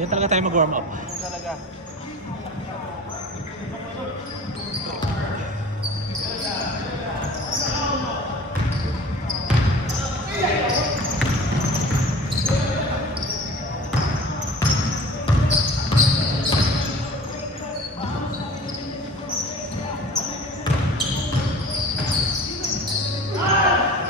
Yan talaga tayo mag-warm up. Yan talaga.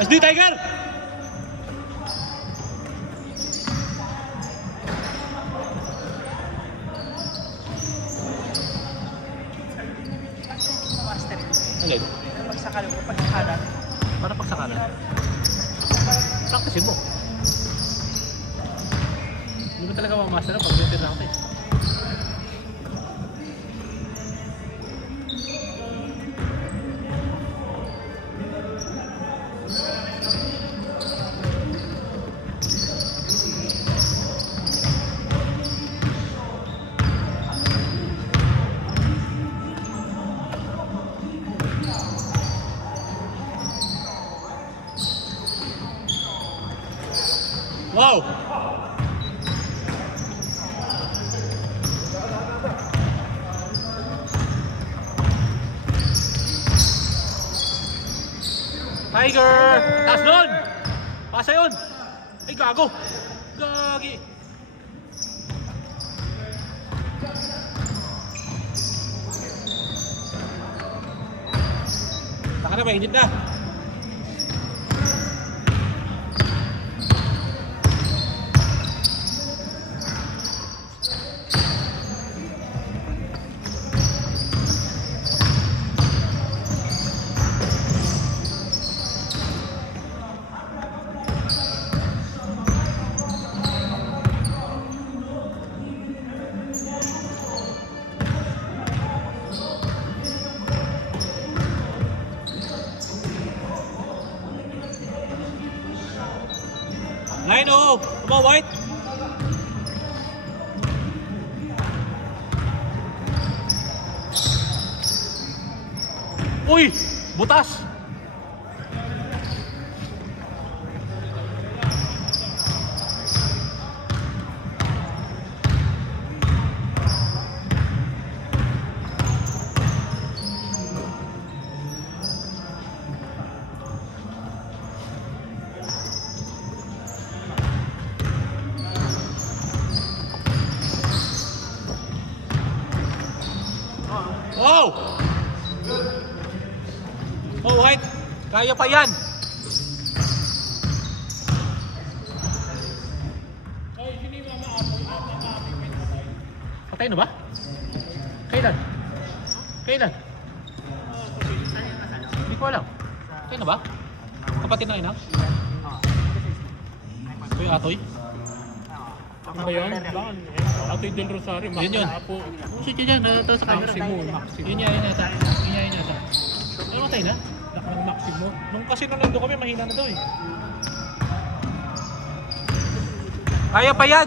SD Tiger! Alin? Pagsakalan mo, pagsakalan. Para pagsakalan. Practicein mo. Hindi mo talaga mamasa na pag-return lang tayo. Wow! Tiger! Taas doon! Pasa yun! Ay, gago! Gagi! Taka na, mainit na! Line O! Come on, White! Uy! Butas! Wow! Oh, White! Kaya pa yan! Patay na ba? Kailan? Kailan? Hindi ko alam. Patay na ba? Kapatid na ina? Ito yung Atoy? Ano ba yun? Atoy del Rosario, Yun yun. Sige dyan, ito sa camera. Yun yan, yun yata. Yun yan, yun yata. Ano matay na? Ang Maximo. Nung kasi nung nandun kami, mahina na daw eh. Kaya pa yan!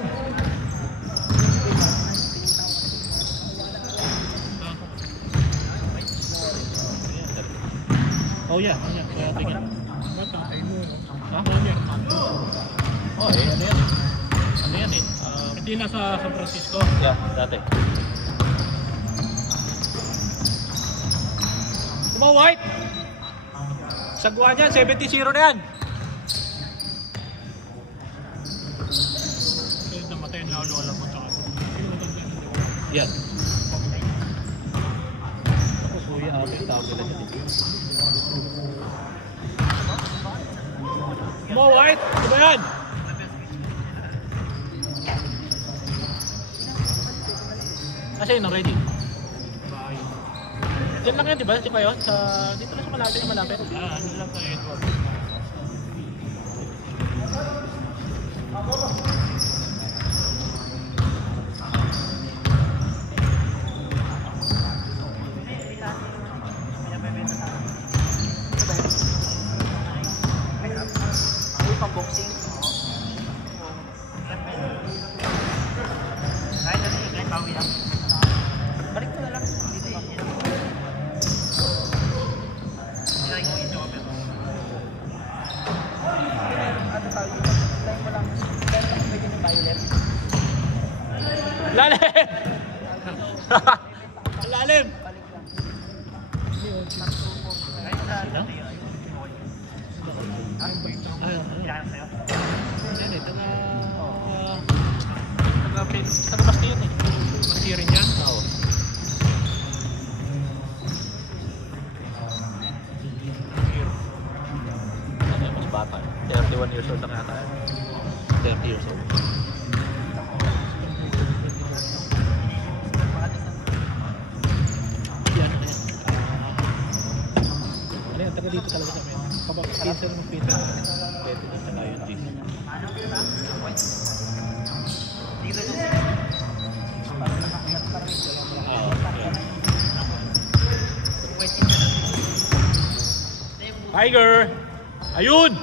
Oh yeah, kaya tingin. Matay mo. Ha? Ano yan? Oh eh, ano yan? Ano yan eh? Hindi nasa San Francisco. Yeah, dati. Come on, White! Sagwa niyan, 70-0 na yan! Kaya namatay na ulo, alam mo ito. Yan. Ako kuya, yung tawag nila dyan. Come on, White! Ano ba yan? Kasi yun, ready. Diyan lang yan, di ba? Di ba yun? Dito lang sa malapit na malapit. Ano lang tayo, Edward? May pang-boxing. Kahit na sige, kahit bawi lang. Balik ko na lang. Dito lang. Try mo ito. Ano tawag dito? Try mo lang. Try mo lang pwede ng violet. Lalim! Lalim! Sino? Yan eh, taga Basti yun eh. Basti rin yan? Oo. Ano yung mas bata? 31 years old na kaya tayo. 30 years old. Yan, ano yan? Ano yan? Taga dito talaga sa amin. Kapag pinsan ng pinsan. Pwede na tsaka yung cheese. Oo, yan. Tiger! Ayun!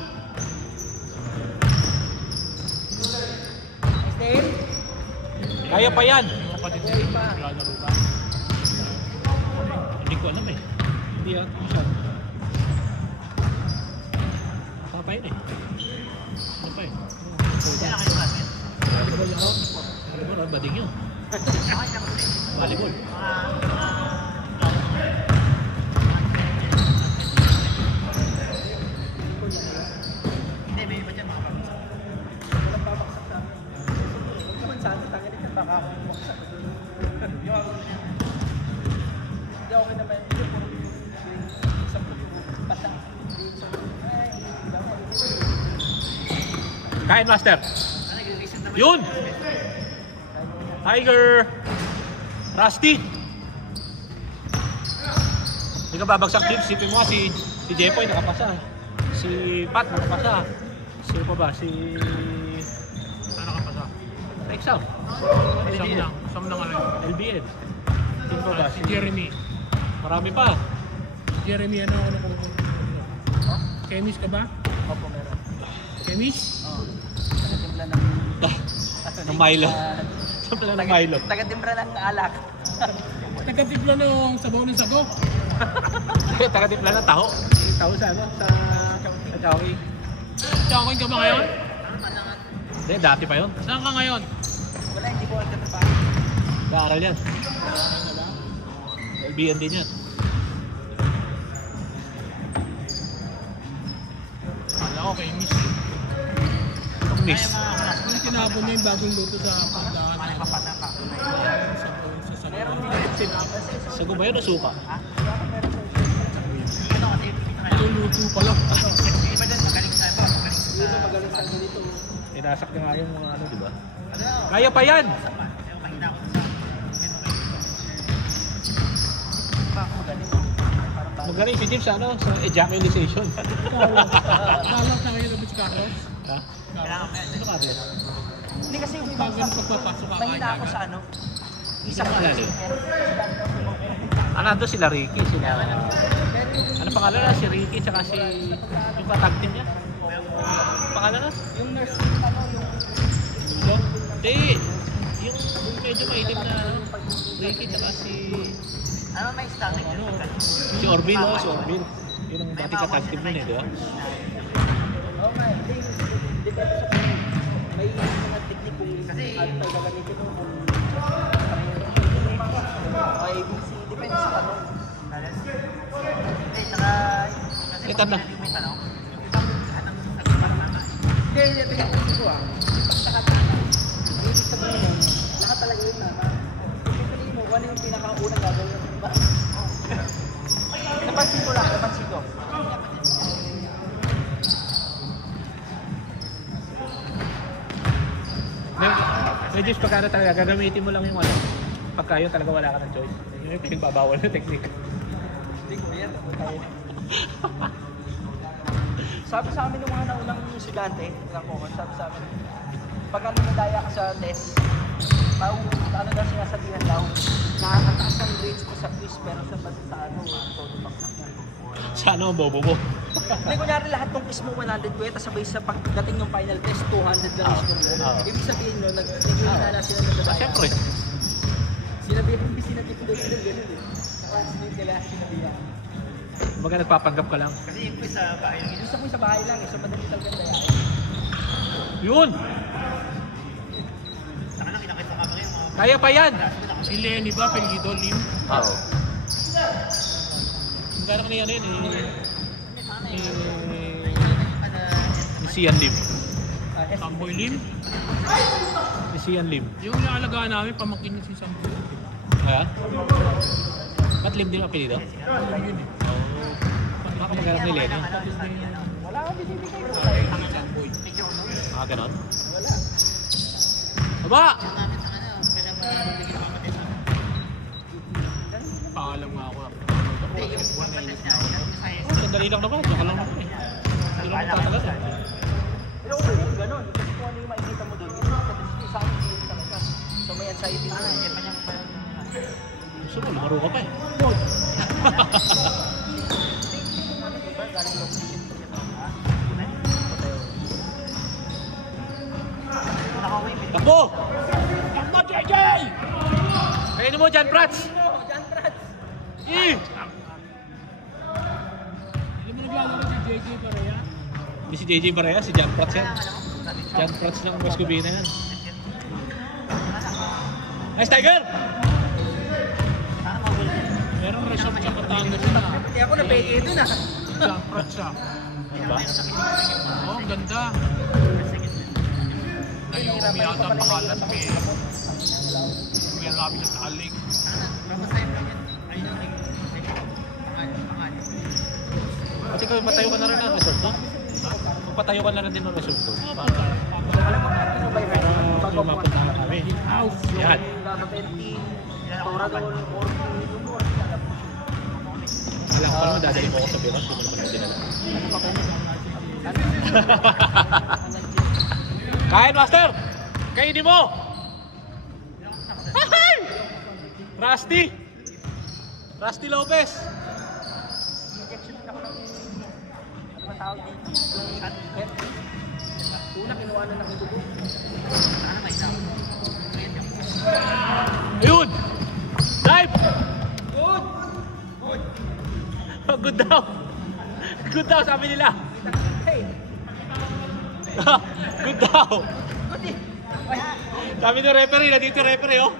Kaya pa yan! Hindi ko alam eh. Hindi ako masyado. Pa yun eh. Ano pa yun? Volleyball ako. Volleyball, bading yun. Volleyball. Hindi, may iba dyan mga pabagsak. Walang babaksak sa amin. Huwag naman sana, tangin ito, baka ako bumaksak. Yung ako niya. Hindi okay naman. Isang pasa. Kain, Master! Yun! Tiger! Rusty! Hindi ka babagsak tips. Sipin mo si Jepoy nakapasa. Si Pat nakapasa. Sino pa ba? Si... Saan nakapasa? Sa exam. Sam lang. Sam lang ano yun. LBN. Sino pa ba? Si Jeremy. Marami pa. Jeremy ano? Chemist ka ba? Opo, meron. Chemist? Oo. Tagatimpla ng... Ng Milo. Sampla ng Milo. Tagatimpla ng alak. Nagkatipla ng sabaw ng sago. Taga-tipla ng taho. Taho sa ano? Sa Chowking. Chowking ka ba ngayon? Hindi, dati pa yun. Saan ka ngayon? Wala, hindi ko agad pa. Nag-aaral yan. LBN din yan. Kala ko kay Miss. Ang miss. Kung kinabon niya yung bagong luto sa pagdaan. Sago ba yun o suka? Yung luto pa lang. Iba dyan, magaling sa ito. Magaling sa ganito. Inasak niya nga yung mga ano, di ba? Kaya pa yan! Magaling si Jim sa ano? Sa ejaculation. Carlos na ngayon namin si Carlos. Ha? Ano ka ba? Hindi kasi yung ibang Bago pagpapasok ka mahina ako sa ano. Isa Ano ko yan eh? Nandun sila Ricky, sila... Ano pangalan na? Si Ricky tsaka si... Yung patag team niya? Pangalan na? yung nurse, ano yung... Hindi! Yung medyo maitim na Ricky tsaka si... Ano may static Ano? yun? Si Orville, oh, si Orville. Yun ang dati katag team nun eh, di ba? Oo nga, hindi pa sa may mga technique kung ano tayo gagamitin mo kung ABC, depende sa tanong. Eh, tanda. Hindi, pinag-isip ko lahat ibig sabihin mo, lahat talaga yun na. Pipiliin mo, ano yung pinakaunang gagawin mo, ba? Napansin ko lang, napansin ko. Medyo pagkano talaga, gagamitin mo lang yung ano. Pagka yun talaga wala ka ng choice. Yun yung pinagbabawal na technique. Hindi ko yan, sabi sa amin ng mga naunang estudyante, sabi sa amin, pag ano nadaya ka sa test, ano daw sinasabihan daw, nakakataas ng grades ko sa quiz, pero sa base sa ano, todo baksak na. Sa ano ang bobo mo? Hindi, kunyari lahat ng quiz mo 100 ko, tapos sabay sa pagdating ng final test, 200 lang yung score mo. Ibig sabihin nyo, nag-iinala sila ng nadaya. Siyempre. Sinabihan, hindi sinatipid sila gano'n eh. Sa classmate nila, sinabihan. Kumbaga nagpapanggap ka lang. Kasi yung quiz sa bahay lang. Yung sa quiz sa bahay lang, so madali talagang dayain. Yun! Saka lang, kinakita ka ba kayo mga Kaya pa yan. Si Lenny ba, Pelido, Lim? Oo. Ang gano'n kanina yun Sian Lim. Samboy Lim? Sian Lim. Yung naalagaan namin, pamakin niya si Samboy. Kaya? Ba't Lim din ang apelido? Yun eh. Baka maghanap ni Lenny. Wala akong binibigay ko. Samboy. Ganon? Aba! Paalam nga ako. Sandali lang naman. Saka lang naman eh. Hindi lang magtatagal eh. Pero okay yun, gano'n. Kasi kung ano yung makikita mo doon, yung sa akin hindi talaga. So may anxiety mo. Gusto mo, lumaro ka pa eh. Takbo! Takbo, JJ! Kainin mo, John Prats! John Prats! Eh! Hindi mo naglalaro si JJ Barea? Hindi si JJ Barea, si John Prats yan. John Prats ng Muscovina yan. Nice, Tiger! Merong Rashad sa Batangas yun ah. Hindi ako na-peke dun ah. John Prats siya. Ano ba? Oo, ang ganda. Naomi yata ang pangalan sa may lapit sa Aling. Pati kung patayo ka na rin ng resort, no? Kung patayo ka na rin din ng resort, no? Alam mo ano ba yun? Para lumapit na kami. Yan. Wala ko naman, dadali mo ako sa Piras, hindi mo naman dinala. Kain, Master! Kainin mo! Hay! Rusty! Rusty Lopez! Injection din ako ng ano ba tawag dito? Una kinuha na ng dugo. Ayun! Dive! Good! Good daw! Good daw, sabi nila! Hey! Good daw! Good eh! Sabi ng referee, nandito yung referee, oh!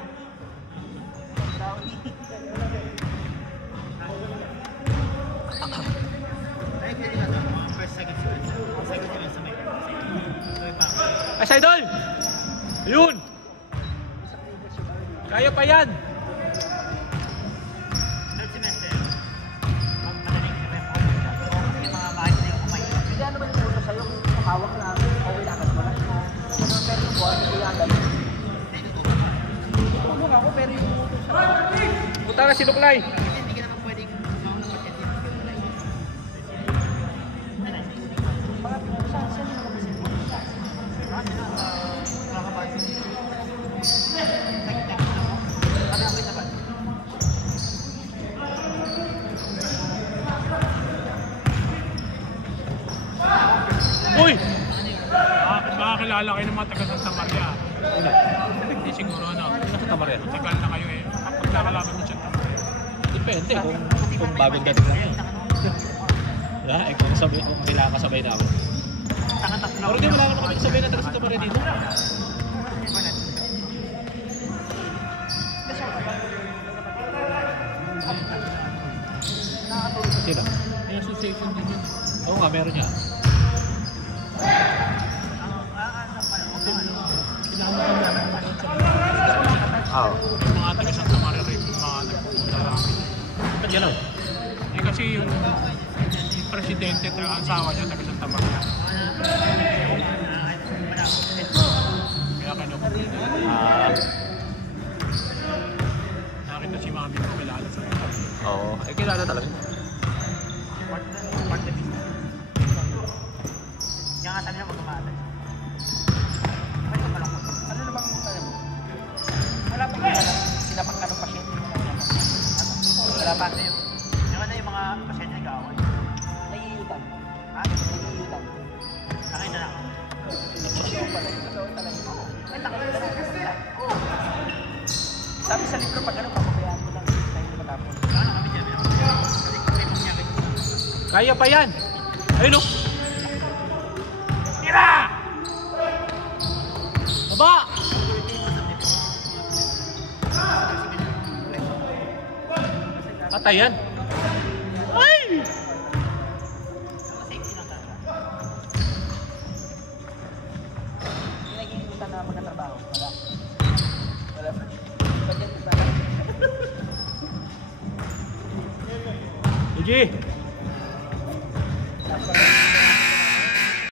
Ay, sa idol! Yun! Kaya pa yan! Hindi ano ba yung ulo sa'yo? Kung hawak lang, okay lang mo lang. Pero yung buwan, hindi yan dahil. Tulong ako, pero yung ulo sa'yo. Puta na si Luklay! Mga pinusan, saan yung nakapasin mo? Uy! Makakilala kayo ng mga taga Santa Maria. Una, Hindi siguro ano. nasa Tamareno. Tagal na kayo eh. Kapag nakalaban mo siya. Depende kung bagong dating lang yan. Wala, eh kung kailangan kasabay namin. Pero di wala naman kami kasabay na taga Santa Maria dito. Sila? May association din yun. Oo nga, meron niya. Kailangan kami naman sa Oo. yung mga taga Santa Maria rin. Mga nagpupunta namin. Ba't gano'n? Eh kasi yung presidente at ang asawa niya taga Santa Maria. Kaya kinukulit. Nakita si mami ko kilala sa mga. Oo. Eh, kilala talaga. Kaya nga sabi na mag-umatay. Ano na bang alam mo? Wala pa kayo sinapak ka ng pasyente. Wala pa. Yung ano yung mga pasyente na kaaway? Naiiyutan. Ha? Naiiyutan. Nakita na ako. Totoo pala. Totoo talaga. Ay, nakita na. Sabi sa libro, pag ano, papabayaan mo lang. Tayo na matapos. Ano kami dyan? Kaya pa yan! Ayun o! Tira! Aba! Patay yan. Ay! Hindi naging utan na magkatrabaho. Wala. Wala pa. Pag yan, utan na. GG!